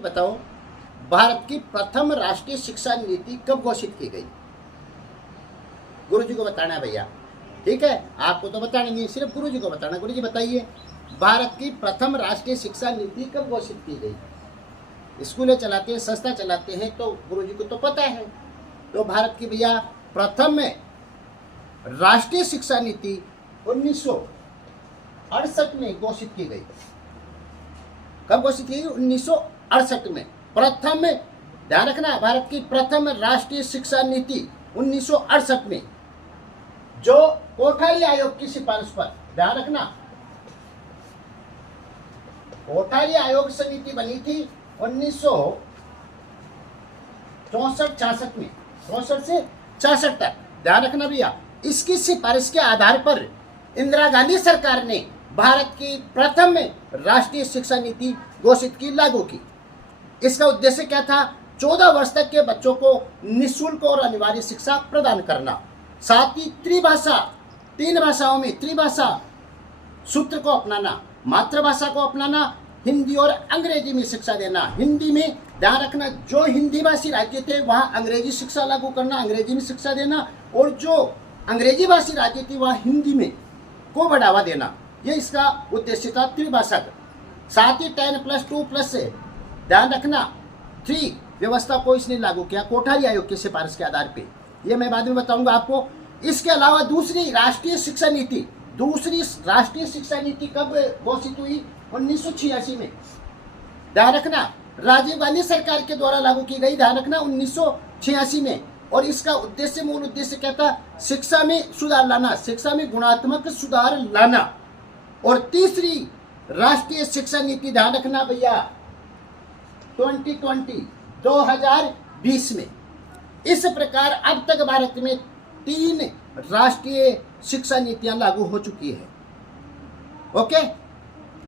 बताओ, भारत की प्रथम राष्ट्रीय शिक्षा नीति कब घोषित की गई? गुरुजी को बताना है भैया, ठीक है? आपको तो बताना नहीं, सिर्फ गुरुजी को बताना। गुरुजी बताइए, भारत की प्रथम राष्ट्रीय शिक्षा नीति कब घोषित की गई? स्कूलें चलाते हैं, संस्था चलाते हैं, तो गुरुजी को तो पता है। तो भारत की भैया प्रथम में राष्ट्रीय शिक्षा नीति 1968 में घोषित की गई। कब घोषित की गई? 1968 में। प्रथम में, ध्यान रखना, भारत की प्रथम राष्ट्रीय शिक्षा नीति 1968 में, जो कोठारी आयोग की सिफारिश पर, ध्यान रखना, कोठारी आयोग समिति बनी थी 1964-66 में, 64 से 66 तक, ध्यान रखना भैया। इसकी सिफारिश के आधार पर इंदिरा गांधी सरकार ने भारत की प्रथम राष्ट्रीय शिक्षा नीति घोषित की, लागू की। इसका उद्देश्य क्या था? 14 वर्ष तक के बच्चों को निःशुल्क और अनिवार्य शिक्षा प्रदान करना, साथ ही त्रिभाषा, 3 भाषाओं में त्रिभाषा सूत्र को अपनाना, मातृभाषा को अपनाना, हिंदी और अंग्रेजी में शिक्षा देना। हिंदी में, ध्यान रखना, जो हिंदी भाषी राज्य थे वहां अंग्रेजी शिक्षा लागू करना, अंग्रेजी में शिक्षा देना, और जो अंग्रेजी भाषी राज्य थी वहां हिंदी में को बढ़ावा देना। ये इसका उद्देश्य था, त्रिभाषा का। साथ ही 10+2+ से, ध्यान रखना, 3 व्यवस्था को इसने लागू किया कोठारी आयोग की सिफारिश के आधार पे। ये मैं बाद में बताऊंगा आपको। इसके अलावा दूसरी राष्ट्रीय शिक्षा नीति कब घोषित हुई? 1986 में, ध्यान रखना, राजीव गांधी सरकार के द्वारा लागू की गई, ध्यान रखना, 1986 में। और इसका उद्देश्य, मूल उद्देश्य क्या था? शिक्षा में सुधार लाना, शिक्षा में गुणात्मक सुधार लाना। और तीसरी राष्ट्रीय शिक्षा नीति, ध्यान रखना भैया, 2020 में। इस प्रकार अब तक भारत में 3 राष्ट्रीय शिक्षा नीतियां लागू हो चुकी है। ओके।